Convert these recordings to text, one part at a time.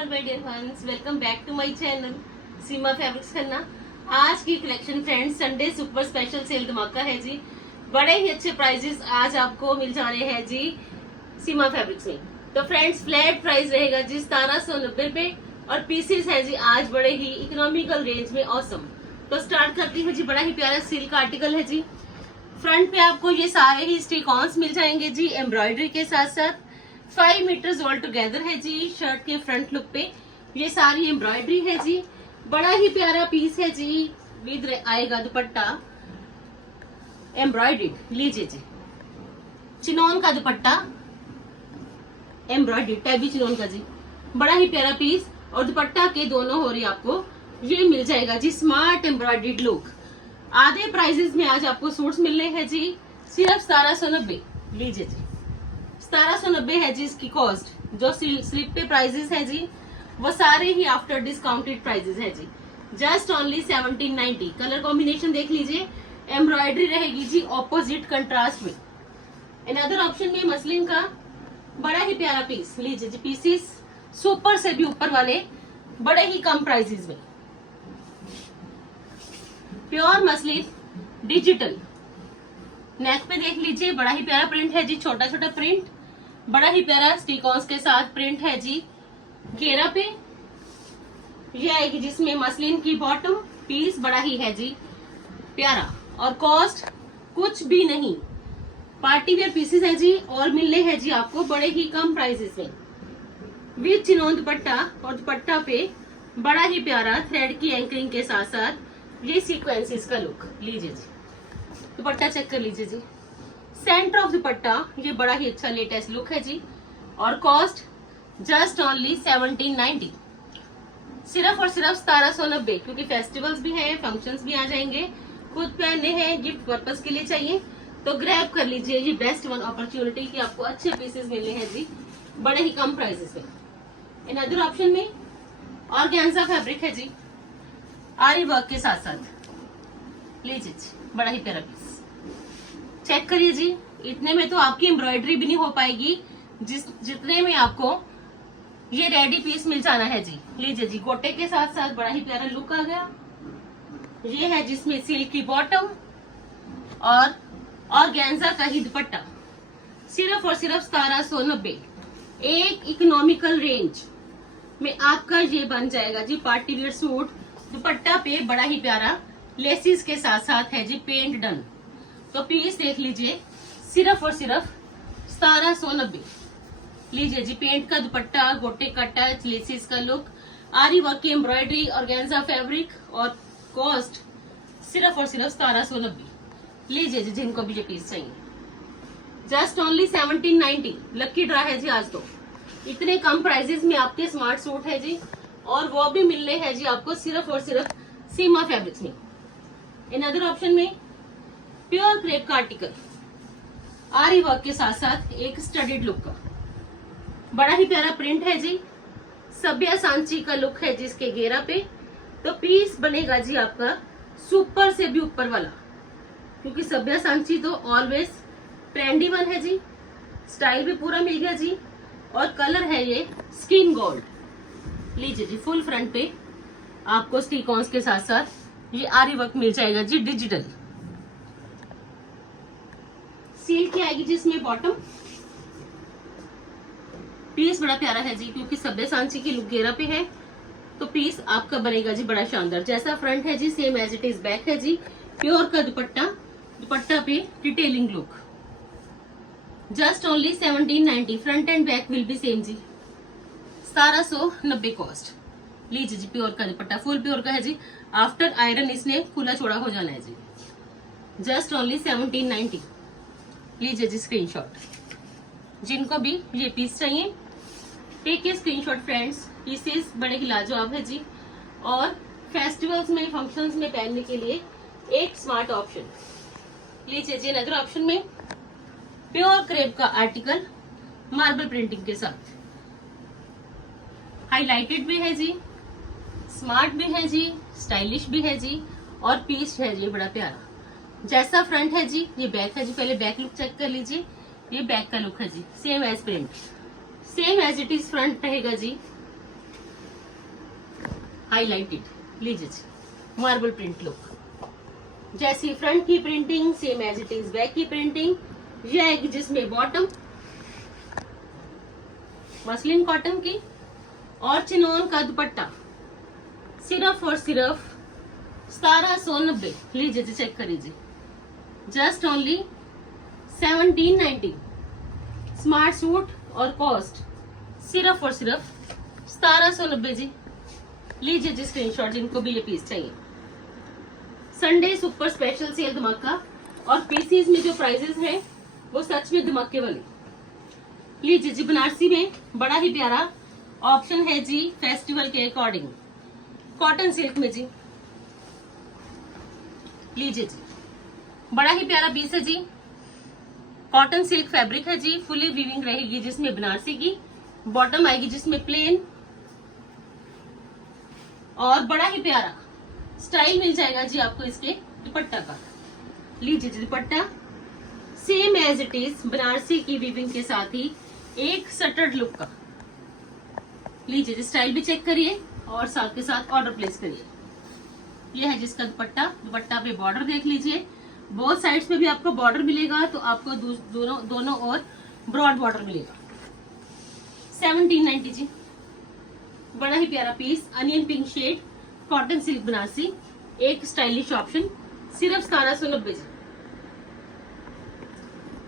All my dear friends, welcome back to my channel Seema fabrics Khanna. आज की collection friends Sunday super special sale धमाका है जी। बड़े ही अच्छे प्राइजेस आज आपको मिल जा रहे हैं जी सीमा फैब्रिक्स में। तो फ्रेंड्स फ्लैट प्राइस रहेगा जी 1790 रुपए और पीसेस है जी आज बड़े ही इकोनॉमिकल रेंज में ऑसम। तो स्टार्ट करती है जी। बड़ा ही प्यारा सिल्क आर्टिकल है जी। फ्रंट पे आपको ये सारे ही स्टिक ऑन्स मिल जाएंगे जी एम्ब्रॉयडरी के साथ साथ। 5 मीटर्स ऑल टुगेदर है जी। शर्ट के फ्रंट लुक पे ये सारी एम्ब्रॉयडरी है जी। बड़ा ही प्यारा पीस है जी। विद आएगा दुपट्टा एम्ब्रॉयडर्ड। लीजिए जी, चिनोन का दुपट्टा एम्ब्रॉयडर्ड टैबी चिनोन का जी। बड़ा ही प्यारा पीस और दुपट्टा के दोनों हो रही आपको ये मिल जाएगा जी स्मार्ट एम्ब्रॉयडर्ड लुक। आधे प्राइजेस में आज आपको सूट्स मिलने हैं जी सिर्फ 1790। लीजिए जी 1790 है जी इसकी कॉस्ट। जो स्लिप पे प्राइजेस है जी वो सारे ही आफ्टर डिस्काउंटेड प्राइजेस है जी। Just only 1790। कलर कॉम्बिनेशन देख लीजिए। एम्ब्रॉयडरी रहेगी जी ऑपोजिट कंट्रास्ट में। अनदर ऑप्शन में मसलिन का बड़ा ही प्यारा पीस। लीजिए जी पीसेस सुपर से भी ऊपर वाले बड़े ही कम प्राइजेस में। Pure muslin digital. नेक पे देख लीजिए बड़ा ही प्यारा प्रिंट है जी। छोटा छोटा प्रिंट, बड़ा ही प्यारा स्टिकॉन्स के साथ प्रिंट है जी। घेरा पे ये आएगी जिसमें मसलिन की बॉटम पीस बड़ा ही है जी प्यारा और कॉस्ट कुछ भी नहीं। पार्टी वेयर पीसेस है जी और मिलने हैं जी आपको बड़े ही कम प्राइसेस में। विद चिनोन दुपट्टा और दुपट्टा पे बड़ा ही प्यारा थ्रेड की एंकरिंग के साथ साथ ये सीक्वेंसेस का लुक। लीजिए जी दुपट्टा चेक कर लीजिए जी। सेंटर ऑफ दुपट्टा ये बड़ा ही अच्छा लेटेस्ट लुक है जी और कॉस्ट जस्ट ओनली 1790। सिर्फ और सिर्फ 1790 क्योंकि फेस्टिवल्स भी हैं, फंक्शंस भी आ जाएंगे, खुद पहनने हैं, गिफ्ट पर्पस के लिए चाहिए तो ग्रैब कर लीजिए। ये बेस्ट वन अपॉर्चुनिटी की आपको अच्छे पीसेस मिलने हैं जी बड़े ही कम प्राइसेस में। अनदर ऑप्शन में ऑर्गेन्जा फैब्रिक है जी आरी वर्क के साथ साथ। लीजिए जी बड़ा ही प्यारा पीस चेक करिए जी। इतने में तो आपकी एम्ब्रॉयडरी भी नहीं हो पाएगी जितने में आपको ये रेडी पीस मिल जाना है जी। लीजिए जी गोटे के साथ साथ बड़ा ही प्यारा लुक आ गया। ये है जिसमें सिल्क की बॉटम और ऑर्गेन्जा का ही दुपट्टा। सिर्फ और सिर्फ 1790। एक इकोनॉमिकल रेंज में आपका ये बन जाएगा जी पार्टी वेयर सूट। दुपट्टा पे बड़ा ही प्यारा लेसिस के साथ साथ है जी पेंट डन। तो पीस देख लीजिए सिर्फ और सिर्फ 1790। लीजिए जी पेंट का दुपट्टा, गोटे का टच, लेसिस का लुक, आरी वर्क की एम्ब्रॉयडरी, ऑर्गेन्जा फैब्रिक और कॉस्ट सिर्फ और सिर्फ 1790। लीजिए जी जिनको भी ये पीस चाहिए जस्ट ओनली 1790। लकी ड्रा है जी आज तो। इतने कम प्राइजेस में आपके स्मार्ट सूट है जी और वो भी मिलने हैं जी आपको सिर्फ और सिर्फ सीमा फैब्रिक्स में। अनदर ऑप्शन में प्योर क्रेप का आर्टिकल आरी वर्क के साथ साथ एक स्टडीड लुक का बड़ा ही प्यारा प्रिंट है जी। सभ्या सांची का लुक है जिसके घेरा पे। तो पीस बनेगा जी आपका सुपर से भी ऊपर वाला क्योंकि सभ्या सांची तो ऑलवेज ट्रेंडी वन है जी। स्टाइल भी पूरा मिल गया जी और कलर है ये स्किन गोल्ड। लीजिए जी फुल फ्रंट पे आपको स्टिकॉन्स के साथ साथ ये आरी वर्क मिल जाएगा जी डिजिटल। सिल्क की आएगी जिसमें बॉटम। पीस बड़ा प्यारा है जी क्योंकि सभ्य सांची की लुक घेरा पे है तो पीस आपका बनेगा जी बड़ा शानदार। जैसा फ्रंट है जी same as it is back है जी। प्योर का दुपट्टा, दुपट्टा पे detailing look. Just only 1790। Front and back will be same जी। 1790 कॉस्ट। लीजिए जी प्योर का दुपट्टा फुल प्योर का है जी। आफ्टर आयरन इसने खुला चौड़ा हो जाना है जी। Just only 1790। लीजिए जी स्क्रीनशॉट। जिनको भी ये पीस चाहिए take a screenshot friends. Pieces बड़े ही लाजवाब है जी और फेस्टिवल्स में फंक्शंस में पहनने के लिए एक स्मार्ट ऑप्शन। लीजिए जी अनदर ऑप्शन में प्योर क्रेप का आर्टिकल मार्बल प्रिंटिंग के साथ। हाईलाइटेड भी है जी, स्मार्ट भी है जी, स्टाइलिश भी है जी और पीस है जी बड़ा प्यारा। जैसा फ्रंट है जी ये बैक है जी। पहले बैक लुक चेक कर लीजिए। ये बैक का लुक है जी same as print, same as it is front रहेगा जी। हाईलाइटेड। लीजिए जी, मार्बल प्रिंट लुक। जैसी फ्रंट की printing same as it is back की प्रिंटिंग ये आएगी, जिसमें बॉटम मसलिन कॉटन की और चिनोन का दुपट्टा सिर्फ और सिर्फ 1790। लीजिए जी, चेक करिए, जस्ट ओनली 1790। स्मार्ट सूट और कॉस्ट सिर्फ और सिर्फ 1790 जी। लीजिए जी स्क्रीनशॉट, जिनको भी ये पीस चाहिए। संडे सुपर स्पेशल सेल धमाका, और पीसीज में जो प्राइजेस है वो सच में धमाके वाले। लीजिए जी, बनारसी में बड़ा ही प्यारा ऑप्शन है जी, फेस्टिवल के अकॉर्डिंग कॉटन सिल्क में जी। लीजिए जी, बड़ा ही प्यारा पीस है जी, कॉटन सिल्क फैब्रिक है जी, फुली वीविंग रहेगी जिसमें बनारसी की, बॉटम आएगी जिसमें प्लेन, और बड़ा ही प्यारा स्टाइल मिल जाएगा जी आपको इसके दुपट्टा का। लीजिए जी, dupatta same as it is Banarasi की वीविंग के साथ ही एक सटर्ड लुक का। लीजिए जी, स्टाइल भी चेक करिए और साथ के साथ ऑर्डर प्लेस करिए। यह है जिसका दुपट्टा। दुपट्टा पे बॉर्डर देख लीजिए, बोथ साइड्स पे भी आपको बॉर्डर मिलेगा, तो आपको दोनों और ब्रॉड बॉर्डर मिलेगा। 1790 जी, बड़ा ही प्यारा piece, onion pink shade, cotton silk Banarasi, एक स्टाइलिश ऑप्शन, सिर्फ 1790 जी।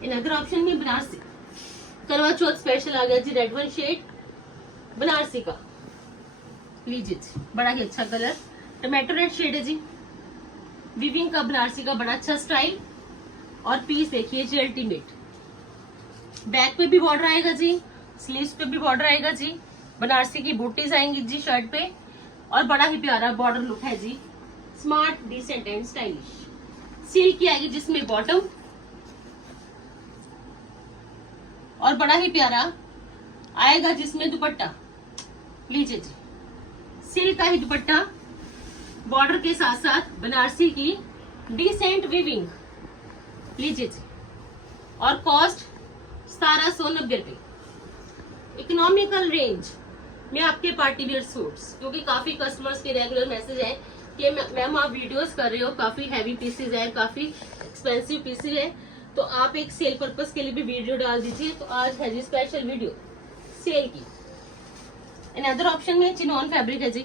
इन अदर ऑप्शन में बनारसी करवा चौथ स्पेशल आ गया जी, रेड वन शेड बनारसी का। लीजिए जी, बड़ा ही अच्छा कलर, टोमेटो रेड शेड है जी, वीविंग का बनारसी का बड़ा अच्छा स्टाइल, और पीस देखिए जी अल्टीमेट। बैक पे भी बॉर्डर आएगा जी, स्लीव्स पे भी बॉर्डर आएगा जी, बनारसी की बूटीज आएंगी जी शर्ट पे, और बड़ा ही प्यारा बॉर्डर लुक है जी, smart decent and stylish. Silk की आएगी जिसमें बॉटम, और बड़ा ही प्यारा आएगा जिसमें दुपट्टा। लीजिए जी, सिल्क का ही दुपट्टा, बॉर्डर के साथ साथ बनारसी की डिसेंट वीविंग। लीजिए जी, और कॉस्ट 1790 रुपए। इकोनॉमिकल रेंज में आपके पार्टी वेयर सूट्स, क्योंकि काफी कस्टमर्स के रेगुलर मैसेज है कि मैम आप वीडियोस कर रहे हो, काफी हैवी पीसेज है, काफी एक्सपेंसिव पीसेज है, तो आप एक सेल पर्पस के लिए भी वीडियो डाल दीजिए। तो आज है जी स्पेशल वीडियो सेल की। इन अदर ऑप्शन में चिनॉन फैब्रिक है जी,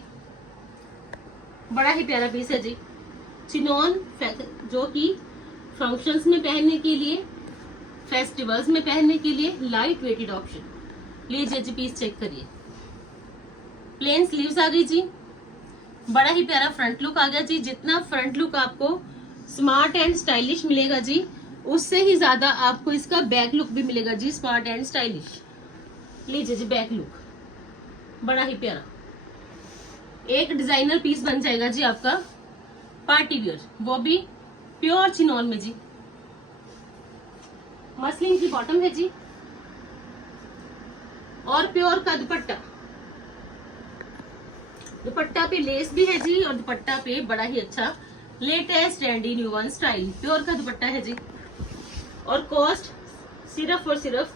बड़ा ही प्यारा पीस है जी, चिनॉन, जो कि फंक्शंस में पहनने के लिए, फेस्टिवल्स में पहनने के लिए लाइट वेटेड ऑप्शन। लीजिए जी, पीस चेक करिए, प्लेन स्लीव्स आ गई जी, बड़ा ही प्यारा फ्रंट लुक आ गया जी। जितना फ्रंट लुक आपको स्मार्ट एंड स्टाइलिश मिलेगा जी, उससे ही ज्यादा आपको इसका बैक लुक भी मिलेगा जी, स्मार्ट एंड स्टाइलिश। लीजिए जी, बैक लुक बड़ा ही प्यारा, एक डिजाइनर पीस बन जाएगा जी आपका पार्टी वियर, वो भी प्योर चिनॉन में जी। मसलिन की बॉटम है जी, और प्योर का दुपट्टा, दुपट्टा पे लेस भी है जी, और दुपट्टा पे बड़ा ही अच्छा latest trendy new one style pure का दुपट्टा है जी, और कॉस्ट सिर्फ और सिर्फ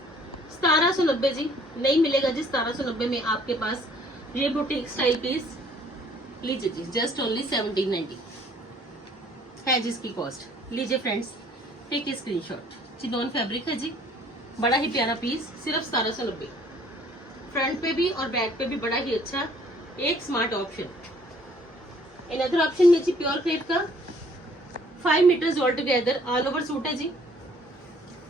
1790 जी। नहीं मिलेगा जी 1790 में आपके पास ये बुटीक स्टाइल पीस। लीजिए जी, जस्ट ओनली 1790 है जिसकी कॉस्ट। लीजिए friends, take a screenshot. Chinon fabric है जी, बड़ा ही प्यारा पीस, सिर्फ 1790। फ्रंट पे भी और बैक पे भी बड़ा ही अच्छा एक smart option. In other option में जी प्योर क्रेप का 5 meters all together all over suit है जी,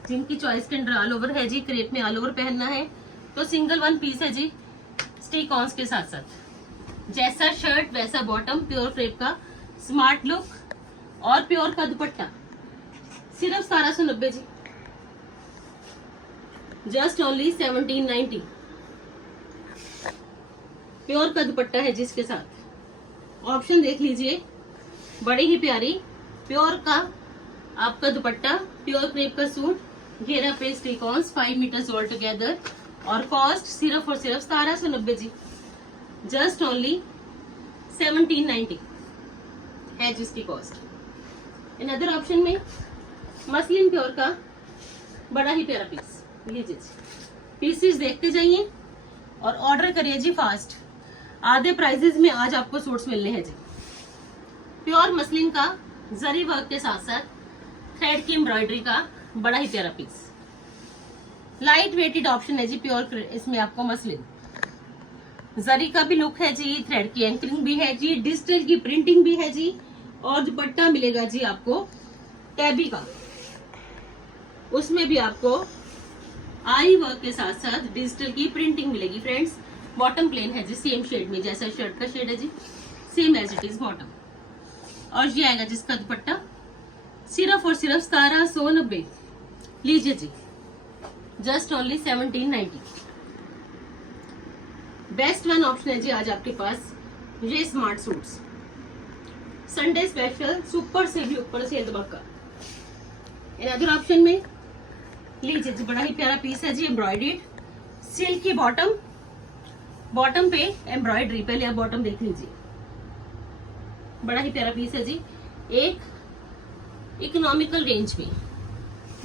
जिनकी चॉइस के अंदर ऑल ओवर है जी, क्रेप में ऑल ओवर पहनना है तो सिंगल वन पीस है जी, स्टिक ऑन्स के साथ साथ। जैसा शर्ट वैसा बॉटम, प्योर क्रेप का स्मार्ट लुक, और प्योर का दुपट्टा, सिर्फ 1790 जी, जस्ट ओनली 1790। प्योर का दुपट्टा है जिसके साथ ऑप्शन देख लीजिए, बड़ी ही प्यारी प्योर का आपका दुपट्टा, प्योर क्रेप का सूट, घेरा पे स्टिकॉन्स, 5 मीटर्स ऑल टुगेदर, और कॉस्ट सिर्फ और सिर्फ 1790 जी, जस्ट ओनली 1790 है जिसकी कॉस्ट। इन अदर ऑप्शन में मसलिन प्योर का बड़ा ही प्यारा पीस। लीजिए जी, पीसेस देखते जाइए और ऑर्डर करिए जी फास्ट। आधे प्राइजेस में आज आपको सूट्स मिलने हैं जी। प्योर मसलिन का जरी वर्क के साथ साथ थ्रेड की एम्ब्रॉयडरी का बड़ा ही प्यारा पीस, लाइट वेटेड ऑप्शन है जी। प्योर इसमें आपको मसलिन जरी का भी लुक है जी, थ्रेड की एंकरिंग भी है जी, डिजिटल की प्रिंटिंग भी है जी, और दुपट्टा मिलेगा जी आपको टैबी का, उसमें भी आपको आई वर्क के साथ साथ डिजिटल की प्रिंटिंग मिलेगी फ्रेंड्स। बॉटम प्लेन है जी, सेम शेड में जैसा शर्ट का शेड है जी, same as it is bottom. और ये आएगा जिसका दुपट्टा सिर्फ और सिर्फ 1790। लीजिए जी, just only 1790। Best one option है जी आज आपके पास ये smart suits, Sunday special, super से भी ऊपर से धमाका। अदर ऑप्शन में लीजिए जी, बड़ा ही प्यारा पीस है जी, एम्ब्रॉयडर्ड सिल्क की बॉटम, बॉटम पे एम्ब्रॉयडरी। पहले आप बॉटम देख लीजिए, बड़ा ही प्यारा पीस है जी, एक इकोनॉमिकल रेंज में।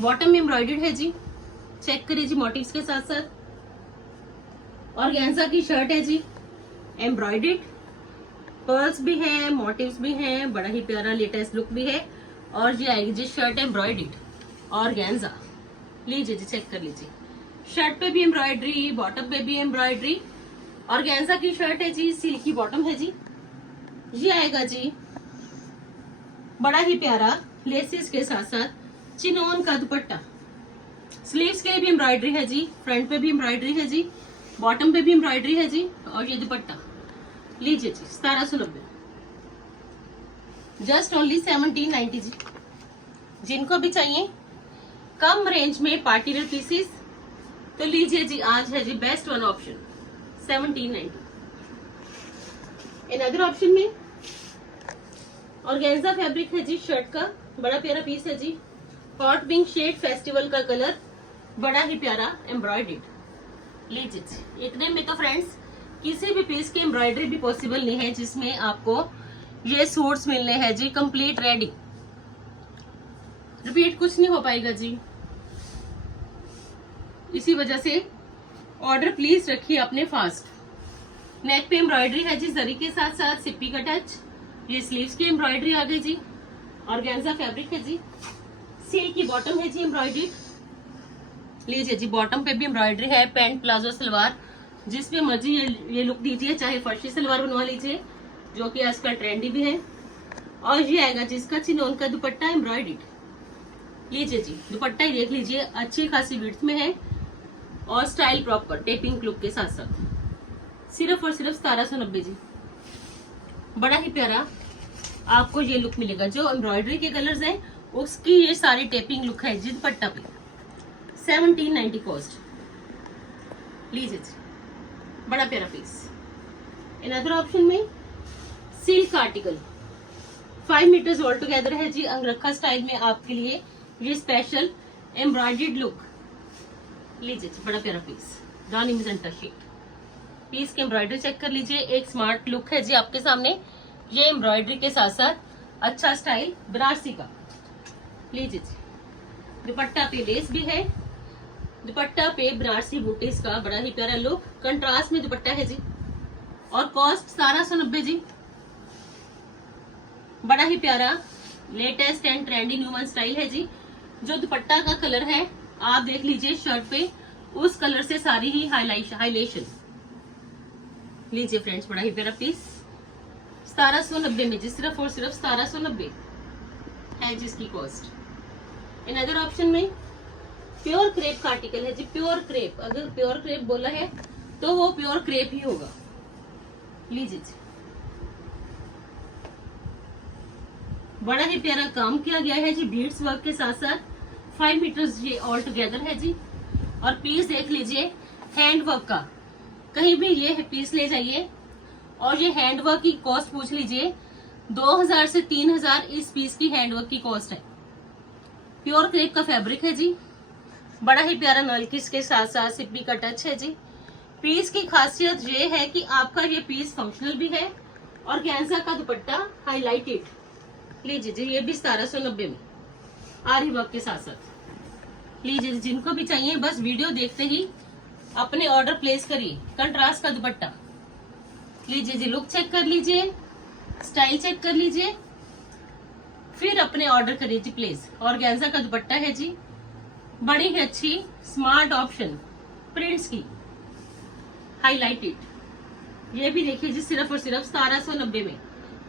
बॉटम में एम्ब्रॉयडर्ड है जी, चेक करिए जी मोटिव्स के साथ साथ। ऑर्गेन्जा की शर्ट है जी, एम्ब्रॉयडर्ड, पर्ल्स भी है, मोटिव्स भी हैं, बड़ा ही प्यारा लेटेस्ट लुक भी है। और ये आएगी जी शर्ट एम्ब्रॉयडर्ड ऑर्गेन्जा। लीजिए जी, चेक कर लीजिए, शर्ट पे भी एम्ब्रॉयडरी, बॉटम पे भी एम्ब्रॉयडरी। ऑर्गेन्जा की शर्ट है जी, सिल्क की बॉटम है जी। ये आएगा जी बड़ा ही प्यारा लेसेस के साथ साथ चिनोन का दुपट्टा। स्लीव्स के लिए भी एम्ब्रॉयडरी है जी, फ्रंट पे भी एम्ब्रॉयडरी है जी, बॉटम पे भी एम्ब्रॉयडरी है जी, और ये दुपट्टा। लीजिए जी, 1790, जस्ट ओनली 1790 जी। जिनको भी चाहिए कम रेंज में पार्टी वेयर पीसेस तो लीजिए जी, आज है जी best one option 1790। Other option में ऑर्गेन्जा फैब्रिक है जी, शर्ट का बड़ा प्यारा पीस है जी, हॉट पिंक शेड, फेस्टिवल का कलर, बड़ा ही प्यारा एम्ब्रॉयडर्ड। लीजिए जी, इतने में तो फ्रेंड्स किसी भी पीस की एम्ब्रॉयडरी भी पॉसिबल नहीं है जिसमें आपको ये सूट्स मिलने हैं जी कंप्लीट रेडी। रिपीट कुछ नहीं हो पाएगा जी, इसी वजह से ऑर्डर प्लीज रखिए अपने फास्ट। नेक पे एम्ब्रॉयडरी है जी, जरी के साथ साथ सिप्पी का टच। ये स्लीव्स की एम्ब्रॉयडरी आ गई जी, ऑर्गेन्जा फैब्रिक है जी, सिल्क की बॉटम है जी एम्ब्रॉयडरी। लीजिए जी, बॉटम पे भी एम्ब्रॉयडरी है, पैंट प्लाजो सलवार जिसमें मर्जी ये लुक दीजिए, चाहे फर्शी सलवार बनवा लीजिए जो कि आजकल ट्रेंडी भी है। और ये आएगा जिसका चिनोन का दुपट्टा एम्ब्रॉयडर्ड। लीजिए जी, दुपट्टा ही देख लीजिए, अच्छी खासी विड्थ में है और स्टाइल प्रॉपर टेपिंग लुक के साथ साथ सिर्फ और सिर्फ 1790 जी। बड़ा ही प्यारा आपको ये लुक मिलेगा, जो एम्ब्रॉयडरी के कलर्स हैं उसकी ये सारी टेपिंग लुक है जी दुपट्टा पे। 1790 कॉस्ट। लीजिए जी, बड़ा प्यारा पीस। अदर ऑप्शन में silk article 5 meters all together है जी, अंगरखा स्टाइल में आपके लिए ये स्पेशल एम्ब्रॉयडर्ड लुक। लीजिए जी, बड़ा प्यारा पीस, रानी मिजेंटा शेड। पीस की एम्ब्रॉयडरी चेक कर लीजिए, एक स्मार्ट लुक है जी आपके सामने, ये एम्ब्रॉयडरी के साथ साथ अच्छा स्टाइल बनारसी का। लीजिए जी, दुपट्टा पे लेस भी है, दुपट्टा पे बनारसी बूटीज का बड़ा ही प्यारा लुक, कंट्रास्ट में दुपट्टा है जी, और कॉस्ट 1790 जी। बड़ा ही प्यारा latest and trendy new one style है जी। जो दुपट्टा का कलर है आप देख लीजिए, शर्ट पे उस कलर से सारी ही हाईलाइशन। लीजिए फ्रेंड्स, बड़ा ही प्यारा पीस 1790 में जी, सिर्फ और सिर्फ 1790 है जिसकी कॉस्ट। इन अदर ऑप्शन में प्योर क्रेप का आर्टिकल है जी, प्योर क्रेप। अगर प्योर क्रेप बोला है तो वो प्योर क्रेप ही होगा। लीजिए जी, बड़ा ही प्यारा काम किया गया है जी, बीड्स वर्क के साथ साथ 5 मीटर्स ये ऑल टुगेदर है जी। और पीस देख लीजिए, हैंड वर्क का, कहीं भी ये पीस ले जाइए और ये हैंडवर्क की कॉस्ट पूछ लीजिए, 2000 से 3000 इस पीस की हैंडवर्क की कॉस्ट है। प्योर क्रेप का फैब्रिक है जी, बड़ा ही प्यारा नलकिस के साथ साथ सिप्पी का टच है जी। पीस की खासियत ये है कि आपका ये पीस फंक्शनल भी है और ऑर्गेन्जा का दुपट्टा हाईलाइटेड। लीजिए जी, ये भी 1790 में आरी वर्क के साथ साथ। लीजिए, जिनको भी चाहिए बस वीडियो देखते ही अपने ऑर्डर प्लेस करिए। कंट्रास्ट का दुपट्टा, लीजिए जी, लुक चेक कर लीजिए, स्टाइल चेक कर लीजिए, फिर अपने ऑर्डर करिए जी प्लीज। ऑर्गेन्जा का दुपट्टा है जी, बड़ी ही अच्छी स्मार्ट ऑप्शन प्रिंट्स की, हाईलाइटेड। ये भी देखिए जी, सिर्फ और सिर्फ 1790 में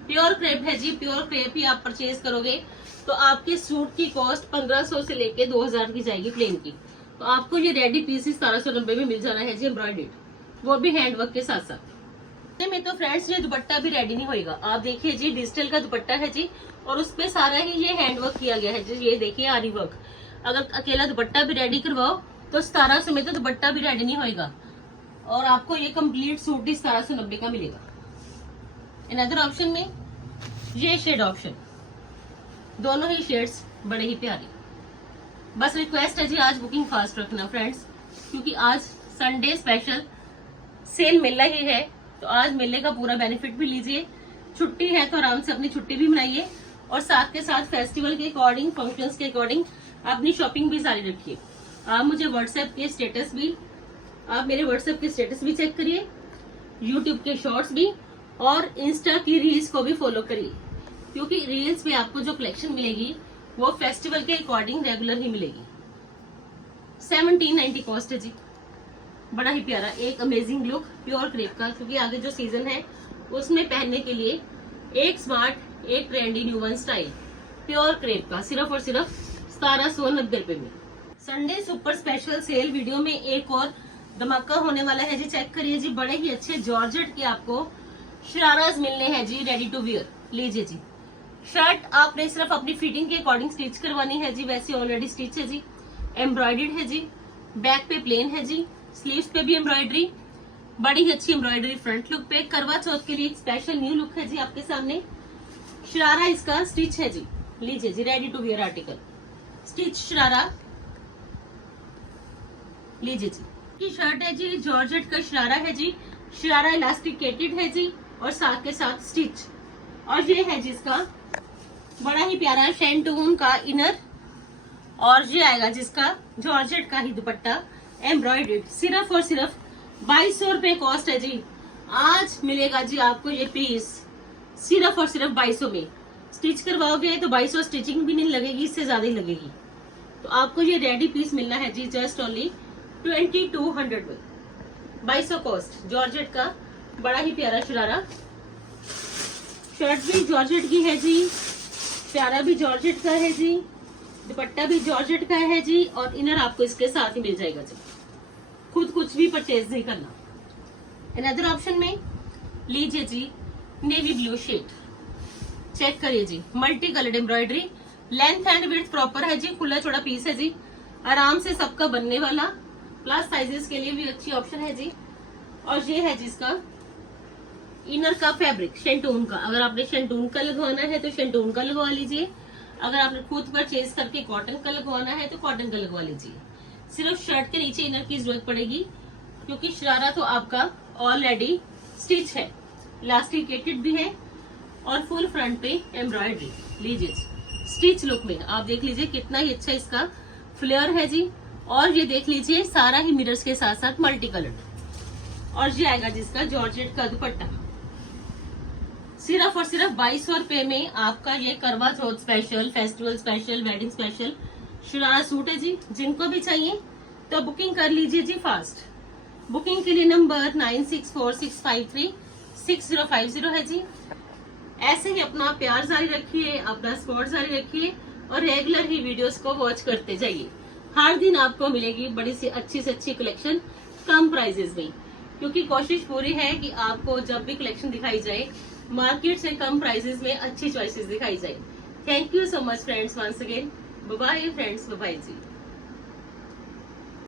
प्योर क्रेप है जी। प्योर क्रेप ही आप परचेज करोगे तो आपके सूट की कॉस्ट 1500 से लेके 2000 की जाएगी प्लेन की। तो आपको ये रेडी पीस 1790 में मिल जाना है जी, एम्ब्रॉयडेड, वो भी हैंडवर्क के साथ साथ। में तो फ्रेंड्स ये दुपट्टा भी रेडी नहीं होएगा। आप देखिए जी, डिजिटल का दुपट्टा है जी, और उस पे सारा ही ये हैंडवर्क किया गया है जी। ये देखिए आरी वर्क। अगर अकेला दुपट्टा भी रेडी करवाओ तो 1700 में तो दुपट्टा भी रेडी नहीं होएगा, और आपको ये कंप्लीट सूट भी 1790 का मिलेगा। अनदर ऑप्शन में ये शेड ऑप्शन, दोनों ही शेड्स बड़े ही प्यारे। बस रिक्वेस्ट है जी, आज बुकिंग फास्ट रखना फ्रेंड्स, क्योंकि आज संडे स्पेशल सेल मिल रही है, तो आज मेले का पूरा बेनिफिट भी लीजिए। छुट्टी है तो आराम से अपनी छुट्टी भी मनाइए, और साथ के साथ फेस्टिवल के अकॉर्डिंग, फंक्शंस के अकॉर्डिंग अपनी शॉपिंग भी जारी रखिए। आप मुझे व्हाट्सएप के स्टेटस भी, आप मेरे व्हाट्सएप के स्टेटस भी चेक करिए, यूट्यूब के शॉर्ट्स भी, और इंस्टा की रील्स को भी फॉलो करिए, क्योंकि रील्स में आपको जो कलेक्शन मिलेगी वो फेस्टिवल के अकॉर्डिंग रेगुलर ही मिलेगी। 1790 कॉस्ट है जी, बड़ा ही प्यारा, एक अमेजिंग लुक प्योर क्रेप का, क्योंकि आगे जो सीजन है उसमें पहनने के लिए एक स्मार्ट, एक trendy new one style pure crepe का, सिर्फ और सिर्फ 1790 रुपए में। Sunday super special sale video में एक और धमाका होने वाला है जी, चेक करिए जी। बड़े ही अच्छे जॉर्जेट के आपको शराराज मिलने हैं जी, रेडी टू वियर। लीजिए जी, शर्ट आपने सिर्फ अपनी फिटिंग के अकॉर्डिंग स्टिच करवानी है जी, वैसे ऑलरेडी स्टिच है जी, एम्ब्रॉयडर्ड है जी, बैक पे प्लेन है जी, स्लीव्स पे भी एम्ब्रॉयडरी, बड़ी ही अच्छी एम्ब्रॉयडरी फ्रंट लुक पे। करवा चौथ के लिए एक स्पेशल न्यू लुक है जी आपके सामने। शरारा इसका स्टिच है जी, लीजिए जी, ready to wear article, stitch sharara. लीजिए जी, की शर्ट है जी, जॉर्जेट का शरारा है जी, शरारा इलास्टिकेटेड है जी, और साथ के साथ स्टिच। और ये है जिसका बड़ा ही प्यारा शेंटून का इनर, और ये आएगा जिसका जॉर्जेट का ही दुपट्टा एम्ब्रॉयडर्ड। सिर्फ और सिर्फ 2200 रुपए कॉस्ट है जी। आज मिलेगा जी आपको ये पीस सिर्फ और सिर्फ 2200 में। स्टिच करवाओगे तो 2200 स्टिचिंग भी नहीं लगेगी, इससे ज्यादा ही लगेगी। तो आपको ये रेडी पीस मिलना है जी जस्ट ओनली 2200 में, 2200 कॉस्ट। जॉर्जेट का बड़ा ही प्यारा शरारा, शर्ट भी जॉर्जेट की है जी, प्यारा भी जॉर्जेट का है जी, दुपट्टा भी जॉर्जेट का है जी, और इनर आपको इसके साथ ही मिल जाएगा जी। खुद कुछ भी परचेज नहीं करना। अनदर ऑप्शन में लीजिए जी, नेवी ब्लू शेड, चेक करिए जी, multi coloured embroidery, length and width proper है जी, खुला चौड़ा पीस है जी, आराम से सबका बनने वाला, प्लस साइजेस के लिए भी अच्छी ऑप्शन है जी। और ये है जिसका इनर का फैब्रिक शेंटून का। अगर आपने शेंटून का लगवाना है तो शेंटून का लगवा लीजिए, अगर आपने खुद परचेज करके कॉटन का लगवाना है तो कॉटन का लगवा लीजिए। सिर्फ शर्ट के नीचे इनर की जरूरत पड़ेगी, क्योंकि शरारा तो आपका ऑलरेडी स्टिच है, इलास्टिकेटेड भी है, और फुल फ्रंट पे एम्ब्रॉयडरी। लीजिए स्टिच लुक में आप देख लीजिए कितना ही अच्छा इसका फ्लेयर है जी। और ये देख लीजिए सारा ही मिरर्स के साथ साथ मल्टी कलर्ड। और ये आएगा जिसका जॉर्जेट का दुपट्टा। सिर्फ और सिर्फ 2200 रुपए में आपका ये Karwa Chauth special, festival special, wedding special sharara suit है जी। जिनको भी चाहिए तो बुकिंग कर लीजिए जी फास्ट। बुकिंग के लिए नंबर 9646536050 है जी। ऐसे ही अपना प्यार जारी रखिए, अपना सपोर्ट जारी रखिए, और रेगुलर ही वीडियोस को वॉच करते जाइए। हर दिन आपको मिलेगी बड़ी सी अच्छी से अच्छी कलेक्शन कम प्राइजेस में, क्योंकि कोशिश पूरी है कि आपको जब भी कलेक्शन दिखाई जाए मार्केट से कम प्राइसेस में अच्छी चॉइसेस दिखाई जाए। Thank you so much friends, once again bye bye friends, bye bye ji.